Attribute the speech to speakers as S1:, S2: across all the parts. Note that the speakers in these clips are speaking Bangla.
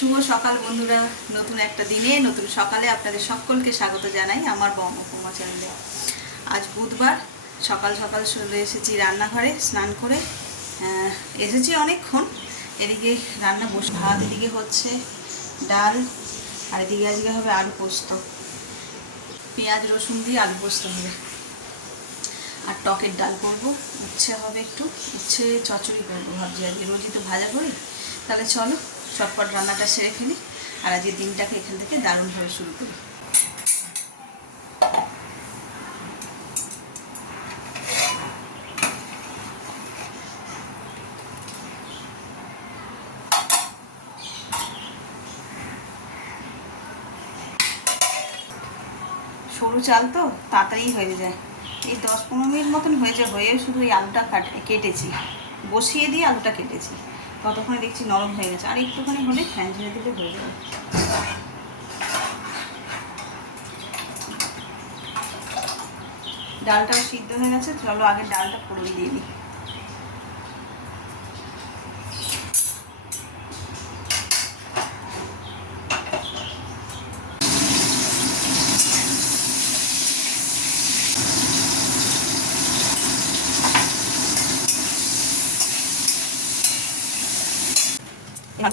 S1: শুভ সকাল বন্ধুরা। নতুন একটা দিনে, নতুন সকালে আপনাদের সকলকে স্বাগত জানাই আমার বঙ্গকুমা চ্যানেলে আজ বুধবার, সকাল সকাল চলে এসেছি রান্নাঘরে, স্নান করে এসেছি অনেকক্ষণ। এদিকে রান্না বসে ভাত এদিকে হচ্ছে ডাল, আর এদিকে আজকে হবে আলু পোস্ত। পেঁয়াজ, রসুন দিয়ে আলু পোস্ত হবে। আর টকের ডাল করব। উচ্ছে হবে একটু। উচ্ছে চচড়ি করব ভাবছি। আজকে রোজই তো ভাজা করি। তাহলে চলো চটপট রান্নাটা সেরে ফেলি। আর আজকে দিনটাকে এখান থেকে দারুণভাবে শুরু করি। সরু চাল তো তাড়াতাড়ি হয়ে যায়। এই দশ পনেরো মিনিট মতন হয়েছে হয়ে শুধু এই আলুটা কাট কেটেছি। বসিয়ে দিয়ে আলুটা কেটেছি। ততক্ষণে দেখছি নরম হয়ে গেছে, আর একটুখানি হলে ফ্যান ঝেড়ে দিলে হয়ে যাবে। ডালটাও সিদ্ধ হয়ে গেছে, চলো আগে ডালটা ফোড়ন দিয়ে দিই।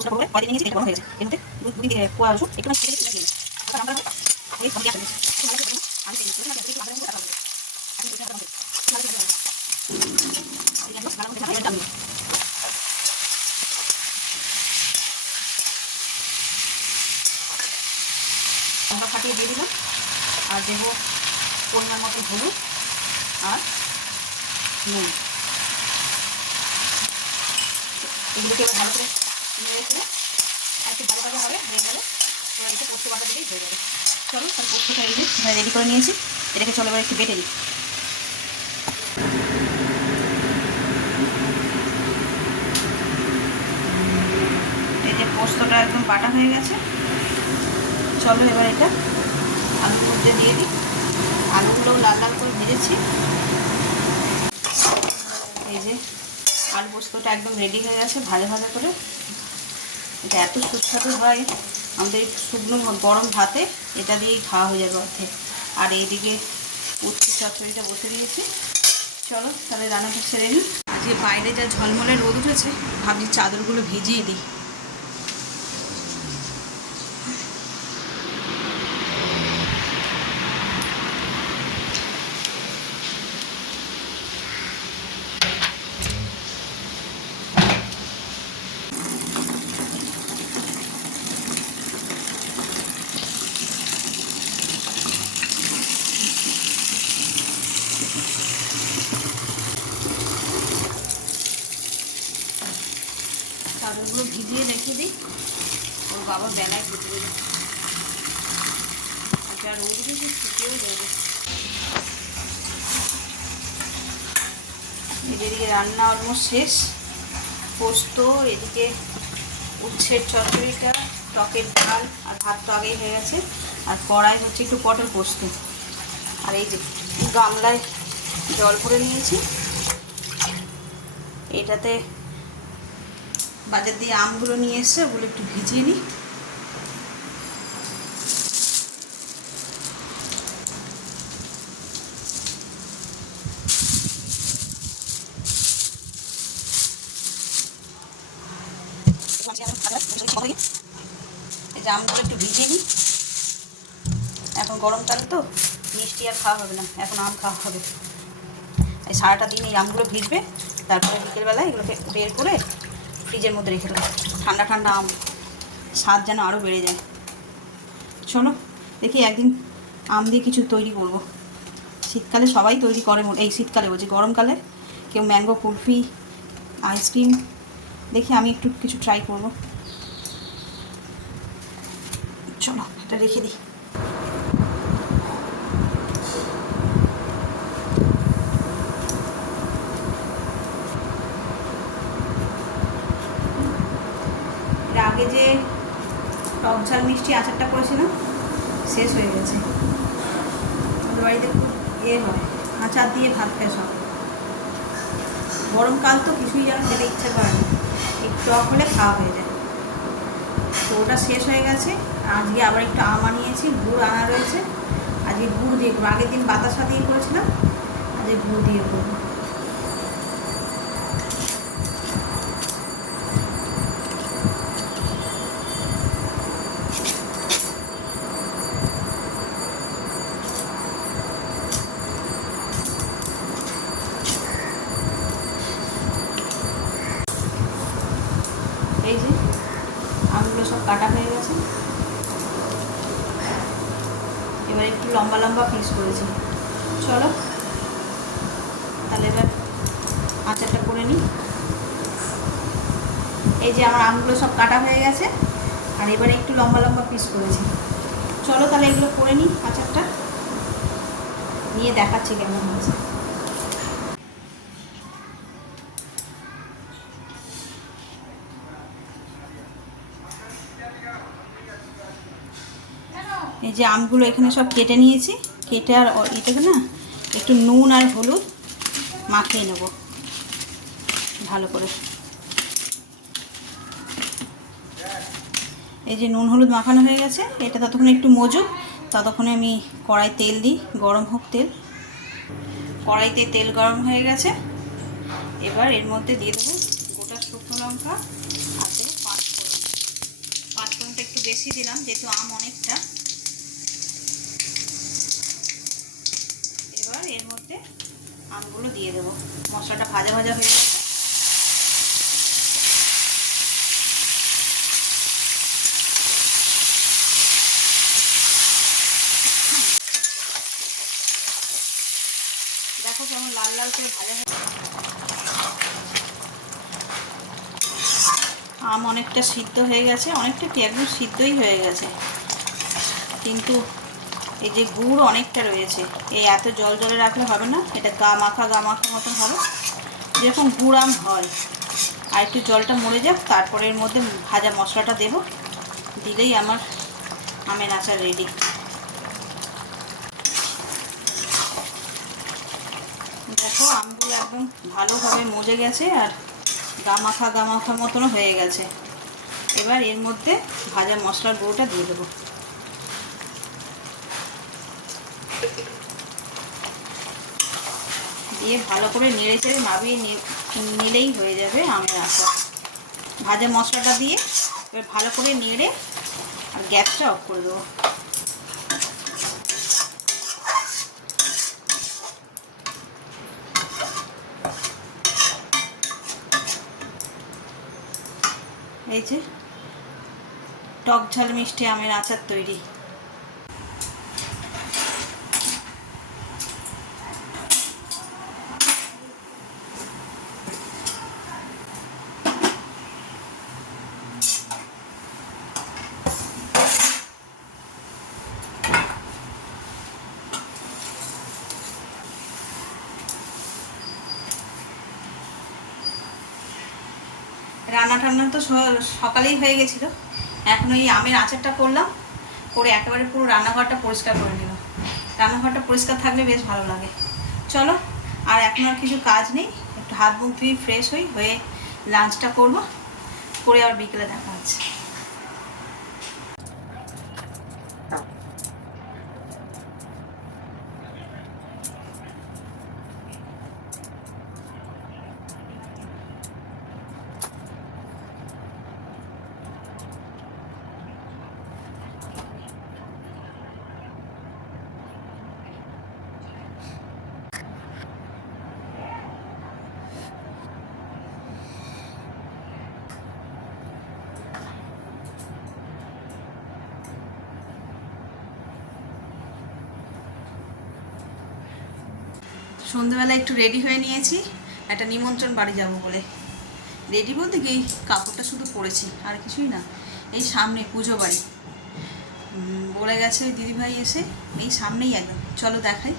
S1: এটা হয়ে দিয়ে মানে দিয়ে আমরা এই সব আছে আমি তেল দিচ্ছি না তেল আবার রাখা এখন এটা করে রাখা ফাটিয়ে দিয়ে দিলাম আর দেবো পরিমাণ মতো হলুদ আর নুন এগুলোকে ভালো করে একটু ভালো ভালো হবে, হয়ে গেলে এবার পোস্ত বাটা দিলেই হয়ে যাবে। চলো, তাহলে পোস্তটা এই রেডি করে নিয়েছি। এটাকে চলো এবার একটু বেটে দিই এই যে পোস্তটা একদম বাটা হয়ে গেছে। চলো এবার এটা আলু মধ্যে দিয়ে দিই। আলুগুলো লাল লাল করে ভেজেছি। এই যে আলু পোস্তটা একদম রেডি হয়ে গেছে, ভাজা ভাজা করে। এটা এত সুস্বাদু হয়, আমাদের শুকনো গরম ভাতে এটা দিয়েই খাওয়া হয়ে যাবে অর্ধেক। আর এইদিকে উচ্ছে চচ্চড়িটা বসে দিয়েছি। চলো তাহলে রান্নাটা সেরে নিই। আজকে বাইরে যা ঝলমলে রোদ উঠেছে, ভাবছি চাদরগুলো ভিজিয়ে দিই চাদরগুলো ভিজিয়ে রেখে দিই ওর বাবা বেলায় ফুটে দেবে যা রোদ উঠেছে শুকিয়েও যাবে এদিকে রান্না অলমোস্ট শেষ, পোস্ত, এদিকে উচ্ছের চচ্চড়িটা, টকের ডাল, আর ভাত তো আগেই হয়ে গেছে, আর কড়াই হচ্ছে একটু পটল পোস্ত। আর এই যে গামলায় জল ভরে নিয়েছি। এটাতে বাজার দিয়ে আমগুলো নিয়ে এসে ওগুলো একটু ভিজিয়ে নিই। এই যে আমগুলো একটু ভিজিয়ে নিই। এখন গরমকাল তো মিষ্টি আর খাওয়া হবে না, এখন আম খাওয়া হবে। এই সারাটা দিন এই আমগুলো ভিজবে, তারপরে বিকেলবেলায় এগুলোকে বের করে ফ্রিজের মধ্যে রেখে দেবো। ঠান্ডা ঠান্ডা আম, স্বাদ যেন আরও বেড়ে যায়। শোনো, দেখি একদিন আম দিয়ে কিছু তৈরি করব। শীতকালে সবাই তৈরি করে এই শীতকালে বলছি, গরমকালে কেউ ম্যাঙ্গো কুলফি, আইসক্রিম দেখি আমি একটু কিছু ট্রাই করব। চলো, এটা রেখে দিই। আগে যে টক ঝাল, মিষ্টি আচারটা করেছিলাম শেষ হয়ে গেছে। আমাদের বাড়িতে ইয়ে হয়, আচার দিয়ে ভাত খায় সব। গরমকাল তো কিছুই যেন খেতে ইচ্ছে করে না। একটু টক হলে খাওয়া হয়ে যায়। তো ওটা শেষ হয়ে গেছে। আজকে আবার একটু আম আনিয়েছি, গুড় আনা রয়েছে। আজকে গুড় দিয়ে করব। আগের দিন বাতাসা দিয়ে করেছিলাম, আজকে গুড় দিয়ে করব। এই যে আমার আমগুলো সব কাটা হয়ে গেছে। আর এবারে একটু লম্বা লম্বা পিস করেছি। চলো তাহলে এগুলো করে নিই আচারটা। নিয়ে দেখাচ্ছি কেমন হয়েছে। এই যে আমগুলো এখানে সব কেটে নিয়েছি। কেটে আর এটাকে না, একটু নুন আর হলুদ মাখিয়ে নেব। ভালো করে। এই যে নুন হলুদ মাখানো হয়ে গেছে, এটা ততক্ষণ একটু মজুক, ততক্ষণে আমি কড়াই তেল দিই, গরম হোক তেল। কড়াইতে তেল গরম হয়ে গেছে। এবার এর মধ্যে দিয়ে দেবো গোটা শুকনো লঙ্কা আর পাঁচফোড়ন। পাঁচফোড়নটা একটু বেশি দিলাম, যেহেতু আম অনেকটা। এবার এর মধ্যে আমগুলো দিয়ে দেবো। মশলাটা ভাজা ভাজা হয়ে গেছে দেখো কেমন লাল লাল করে আম অনেকটা সিদ্ধ হয়ে গেছে, অনেকটা কি একদম সিদ্ধই হয়ে গেছে। কিন্তু এই যে গুড় অনেকটা রয়েছে, এই এত জল জলে রাখলে হবে না, এটা গা মাখা গা মাখা মতন হবে। যেরকম গুড় আম হয়, আর একটু জলটা মরে যাক, তারপরে এর মধ্যে ভাজা মশলাটা দেব, দিলেই আমার আমের আচার রেডি দেখো আমগুলো একদম ভালোভাবে মজে গেছে আর গা মাখা গা মাখা মতনও হয়ে গেছে। এবার এর মধ্যে ভাজা মশলার গুঁড়োটা দিয়ে দেবো। দিয়ে ভালো করে নেড়ে চেড়ে মাবিয়ে নিলেই হয়ে যাবে আমের আচার। ভাজা মশলাটা দিয়ে এবার ভালো করে নেড়ে আর গ্যাসটা অফ করে দেবো। যে টক ঝাল মিষ্টি আমের আচার তৈরি। রান্না টান্না তো সকালেই হয়ে গেছিল। এখন ওই আমের আচারটা করলাম, করে একেবারে পুরো রান্নাঘরটা পরিষ্কার করে নিল রান্নাঘরটা পরিষ্কার থাকলে বেশ ভালো লাগে। চলো, আর এখন আর কিছু কাজ নেই। একটু হাত মুখ ধুয়ে ফ্রেশ হই, হয়ে লাঞ্চটা করব। করে আবার বিকেলে দেখা হচ্ছে। সন্ধেবেলা একটু রেডি হয়ে নিয়েছি। একটা নিমন্ত্রণ বাড়ি যাব বলে। রেডি বলতে কি এই কাপড়টা শুধু পরেছি আর কিছুই না। এই সামনে পুজো বাড়ি। বলে গেছে দিদিভাই এসে এই সামনেই একদম। চলো দেখাই।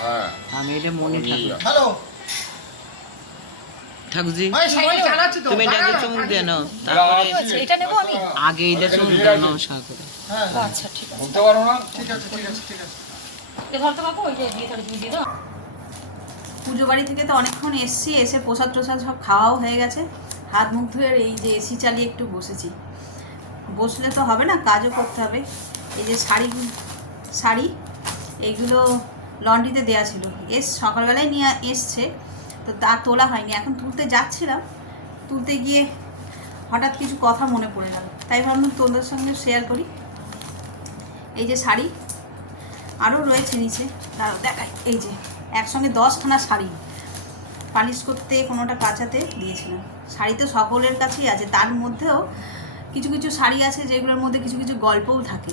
S2: হ্যাঁ।
S3: আমি এটা মনে
S2: হ্যালো
S3: ঠাকুরজি তুমি এটা আগে চুমুক দিয়ে নাও
S2: আচ্ছা,
S3: তারপরে
S4: এটা নেব আমি?
S3: আগে এটা চুমুক দিয়ে নমস্কার করে
S4: আচ্ছা ঠিক আছে।
S2: বলতে পারো না? ঠিক আছে ঠিক আছে ঠিক আছে।
S4: ধর তো ওই দিয়ে তাহলে তুমি দিয়ে দাও।
S1: পুজো বাড়ি থেকে তো অনেকক্ষণ এসছি এসে প্রসাদ প্রসাদ সব খাওয়াও হয়ে গেছে। হাত মুখ ধুয়ে এই যে এসি চালিয়ে একটু বসেছি। বসলে তো হবে না কাজও করতে হবে। এই যে শাড়ি শাড়ি এইগুলো লন্ড্রিতে দেওয়া ছিল। এস সকালবেলায় নিয়ে এসছে। তো তা তোলা হয়নি। এখন তুলতে যাচ্ছিলাম। তুলতে গিয়ে হঠাৎ কিছু কথা মনে পড়ে গেল। তাই ভাবলাম তোদের সঙ্গে শেয়ার করি। এই যে শাড়ি আরও রয়েছে নিচে। দাঁড়াও, দেখাই। এই যে, একসঙ্গে দশখানা শাড়ি। পালিশ করতে, কোনোটা কাচাতে দিয়েছিলাম। শাড়ি তো সকলের কাছেই আছে। তার মধ্যেও কিছু কিছু শাড়ি আছে যেগুলোর মধ্যে কিছু কিছু গল্পও থাকে।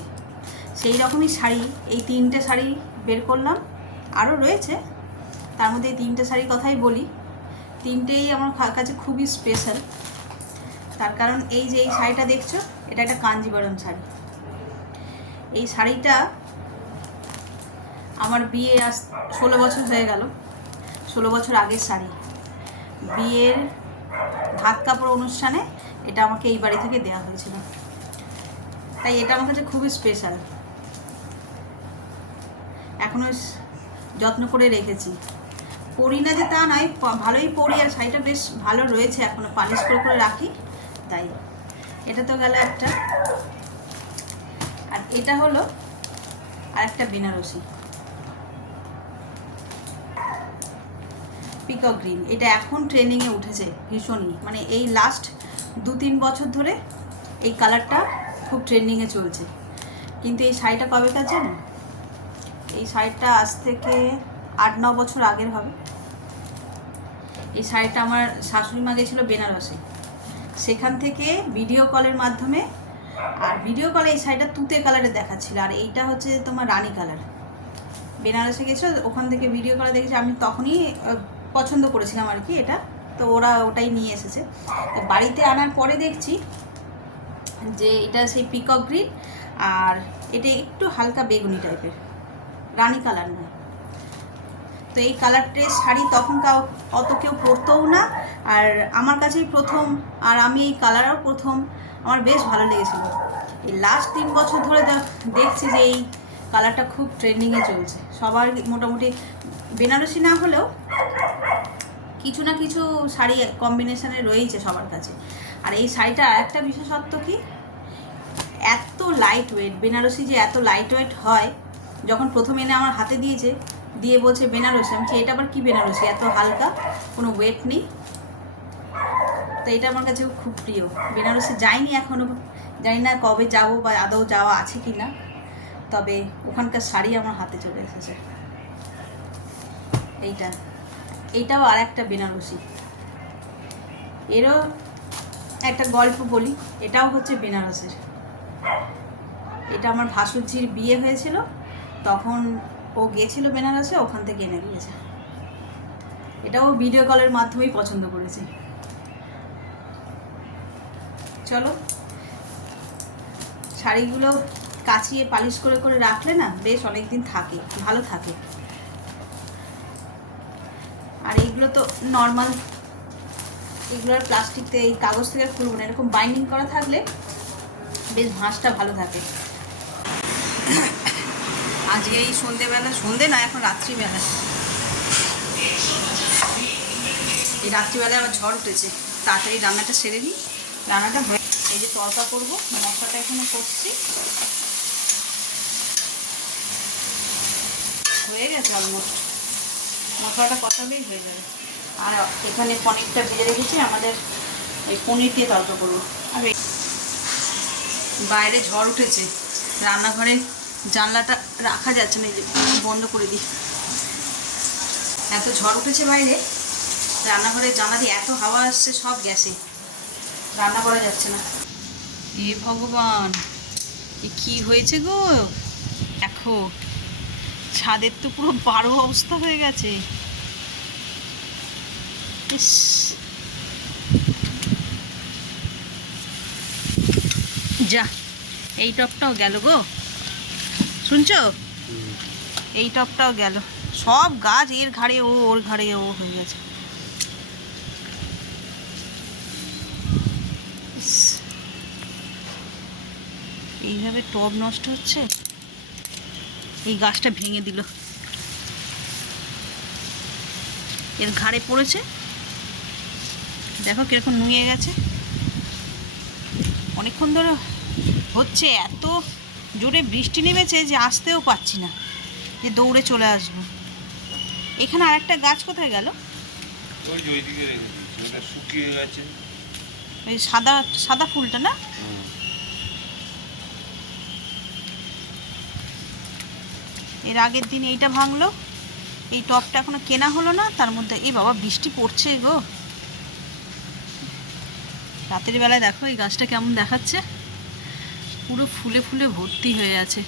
S1: সেই রকমই শাড়ি, এই তিনটে শাড়ি বের করলাম। আরও রয়েছে। তার মধ্যে এই তিনটে শাড়ির কথাই বলি। তিনটেই আমার কাছে খুবই স্পেশাল তার কারণ এই যে এই শাড়িটা দেখছ, এটা একটা কাঞ্জিবরম শাড়ি। এই শাড়িটা আমার বিয়ে আজ ষোলো বছর হয়ে গেল। ষোলো বছর আগের শাড়ি। বিয়ের ভাত কাপড় অনুষ্ঠানে এটা আমাকে এই বাড়ি থেকে দেওয়া হয়েছিল। তাই এটা আমার কাছে খুবই স্পেশাল এখনও যত্ন করে রেখেছি। পরি না যে তা নয় ভালোই পরি আর শাড়িটা বেশ ভালো রয়েছে এখনও পালিশ করে করে রাখি। তাই, এটা তো গেল একটা। আর এটা হলো আর একটা বেনারসি। পিকক গ্রিন এটা এখন ট্রেনিংয়ে উঠেছে, ভীষণই। মানে এই লাস্ট দু তিন বছর ধরে এই কালারটা খুব ট্রেন্ডিংয়ে চলছে। কিন্তু এই শাড়িটা কবেকার জানো? এই শাড়িটা আজ থেকে আট ন বছর আগের হবে। এই শাড়িটা আমার শাশুড়ি মা গেছিল বেনারসে। সেখান থেকে ভিডিও কলের মাধ্যমে, আর ভিডিও কলে এই শাড়িটা তুতে কালারে দেখাচ্ছিল, আর এইটা হচ্ছে তোমার রানী কালার বেনারসে গেছো ওখান থেকে ভিডিও কলে দেখেছি, আমি তখনই পছন্দ করেছিলাম আর কি এটা। তো ওরা ওটাই নিয়ে এসেছে। তো বাড়িতে আনার পরে দেখছি যে এটা সেই পিকক গ্রিন আর এটা একটু হালকা বেগুনি টাইপের রানী কালার নয়। তো এই কালারটার শাড়ি তখন কাউ, অত কেউ পরতেও না। আর আমার কাছেই প্রথম, আর আমি এই কালারও প্রথম। আমার বেশ ভালো লেগেছিল। এই লাস্ট তিন বছর ধরে দেখ- দেখছি যে এই কালারটা খুব ট্রেন্ডিংয়ে চলছে। সবার মোটামুটি, বেনারসি না হলেও কিছু না কিছু শাড়ি কম্বিনেশনে রয়েছে সবার কাছে। আর এই শাড়িটা আরেকটা বিশেষত্ব কি? এত লাইট ওয়েট বেনারসি যে এত লাইট ওয়েট হয়, যখন প্রথম এনে আমার হাতে দিয়েছে দিয়ে বলছে বেনারসি। আমি এটা আবার কি বেনারসি? এত হালকা? কোনো ওয়েট নেই? তো এটা আমার কাছে খুব প্রিয়। বেনারসি যাইনি এখনও জানি না কবে যাব বা আদৌ যাওয়া আছে কি না। তবে ওখানকার শাড়ি আমার হাতে চলে এসেছে। এইটা। এইটাও আর একটা বেনারসি। এরও একটা গল্প বলি। এটাও হচ্ছে বেনারসের। এটা আমার ভাসুরজির বিয়ে হয়েছিল। তখন ও গিয়েছিল বেনারসে, ওখান থেকে এনে দিয়েছে। এটাও ভিডিও কলের মাধ্যমেই পছন্দ করেছে। চলো। শাড়িগুলো কাচিয়ে পালিশ করে করে রাখলে না বেশ অনেক দিন থাকে, ভালো থাকে। আর এইগুলো তো নর্মাল এগুলো আর প্লাস্টিক এই কাগজ থেকে খুলবো না, এরকম বাইন্ডিং করা থাকলে বেশ ভাঁজটা ভালো থাকে। আজকে এই সন্ধেবেলা, সন্ধে না, এখন রাত্রিবেলা। এই রাত্রিবেলায় আবার ঝড় উঠেছে। তাড়াতাড়ি রান্নাটা সেরে নিই। রান্নাটা হয়ে এই যে তরকা করব, মশলাটা এখানে করছি। হয়ে গেছে অলমোস্ট মশলাটা কষালেই হয়ে যাবে। আর এখানে পনিরটা ভেজে রেখেছি, আমাদের এই পনির দিয়ে তরকা করব। আর বাইরে ঝড় উঠেছে। রান্নাঘরে জানলাটা রাখা যাচ্ছে না, এই যে বন্ধ করে দিই। এত ঝড় উঠেছে বাইরে রান্নাঘরে জানা দিয়ে এত হাওয়া আসছে, সব গ্যাসে। রান্না করা যাচ্ছে না। এ ভগবান, এ কি হয়েছে গো? দেখো, ছাদের তো পুরো বারো অবস্থা হয়ে গেছে। ইস। যা, এই টপটাও গেল গো। শুনছো? এই টপটাও গেল। সব গাছ এর ঘাড়ে ও ওর ঘাড়ে ও হয়ে গেছে। এইভাবে টব নষ্ট হচ্ছে? এই গাছটা ভেঙে দিল। এর ঘাড়ে পড়েছে? দেখো কীরকম নুয়ে গেছে। অনেকক্ষণ ধরে হচ্ছে এত জোরে বৃষ্টি নেমেছে যে আসতেও পাচ্ছি না যে দৌড়ে চলে আসব। এখানে আর একটা গাছ কোথায় গেল?
S2: ওই
S1: সাদা সাদা ফুলটা না? এর আগের দিন এইটা ভাঙলো এই টপটা এখনও কেনা হলো না তার মধ্যে এই বাবা বৃষ্টি পড়ছে গো। রাতের বেলায় দেখো এই গাছটা কেমন দেখাচ্ছে। পুরো ফুলে ফুলে ভর্তি হয়ে আছে।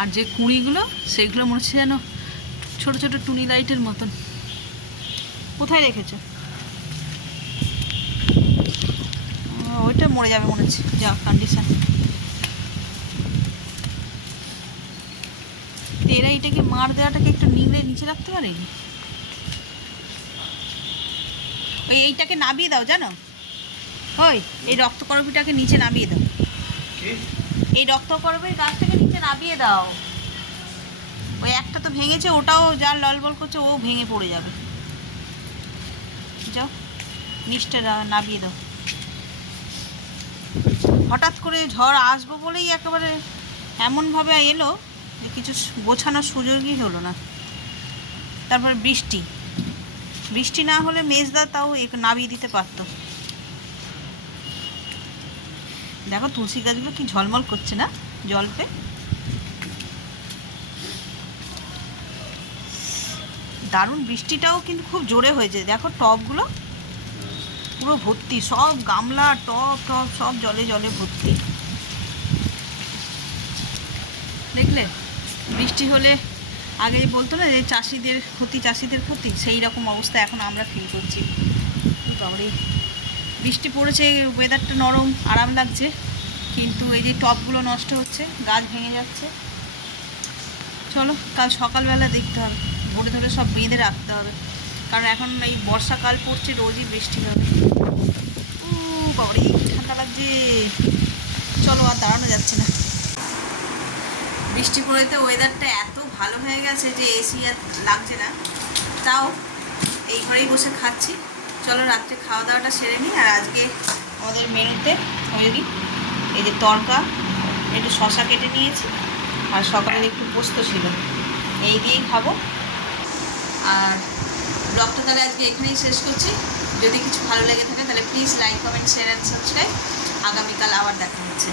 S1: আর যে কুঁড়িগুলো, সেগুলো মনে হচ্ছে যেন ছোটো ছোটো টুনি লাইটের মতন। কোথায় রেখেছো? ওইটা মরে যাবে মনে হচ্ছে। যা কন্ডিশন এরা এটাকে মার দেওয়াটাকে একটু নিংড়ে নিচে রাখতে পারে ওই এইটাকে নাবিয়ে দাও, জানো? ওই এই রক্তকরবীটাকে নিচে নামিয়ে দাও। এই রক্তকরবীর গাছটাকে নিচে নামিয়ে দাও। ওই একটা তো ভেঙেছে ওটাও যা ললবল করছে ও ভেঙে পড়ে যাবে। যাও নিচটা নামিয়ে দাও। হঠাৎ করে ঝড় আসব বলেই একেবারে এমনভাবে এলো যে কিছু গোছানোর সুযোগই হলো না। তারপর বৃষ্টি। বৃষ্টি না হলে মেজদা তাও নামিয়ে দিতে পারতো। দেখো তুলসী গাছগুলো কি ঝলমল করছে না জল পে। দারুণ বৃষ্টিটাও কিন্তু খুব জোরে হয়েছে। দেখো টবগুলো পুরো ভর্তি, সব গামলা টব টব সব জলে জলে ভর্তি। দেখলে? বৃষ্টি হলে আগে বলতো না যে চাষিদের, ক্ষতি চাষিদের ক্ষতি সেই রকম অবস্থা এখন আমরা ফিল করছি। বাবারে বৃষ্টি পড়েছে ওয়েদারটা নরম, আরাম লাগছে, কিন্তু এই যে টবগুলো নষ্ট হচ্ছে, গাছ ভেঙে যাচ্ছে। চলো, কাল সকালবেলা দেখতে হবে ভোরে ধরে সব বেঁধে রাখতে হবে, কারণ এখন এই বর্ষাকাল পড়ছে, রোজই বৃষ্টি হবে। ও বাবারে ঠান্ডা লাগছে। চলো আর দাঁড়ানো যাচ্ছে না। বৃষ্টি পড়েতে ওয়েদারটা এত ভালো হয়ে গেছে যে এসি আর লাগছে না। তাও, এই ঘরেই বসে খাচ্ছি। চলো রাত্রে খাওয়া দাওয়াটা সেরে নিই, আর আজকে আমাদের মেনুতে তৈরি এই যে তরকা, একটু শশা কেটে নিয়েছি, আর সকালে একটু পোস্ত ছিল, এই দিয়েই খাব। আর ব্লগটা তাহলে আজকে এখানেই শেষ করছি। যদি কিছু ভালো লেগে থাকে তাহলে please like comment share and subscribe আগামীকাল আবার দেখা হচ্ছে।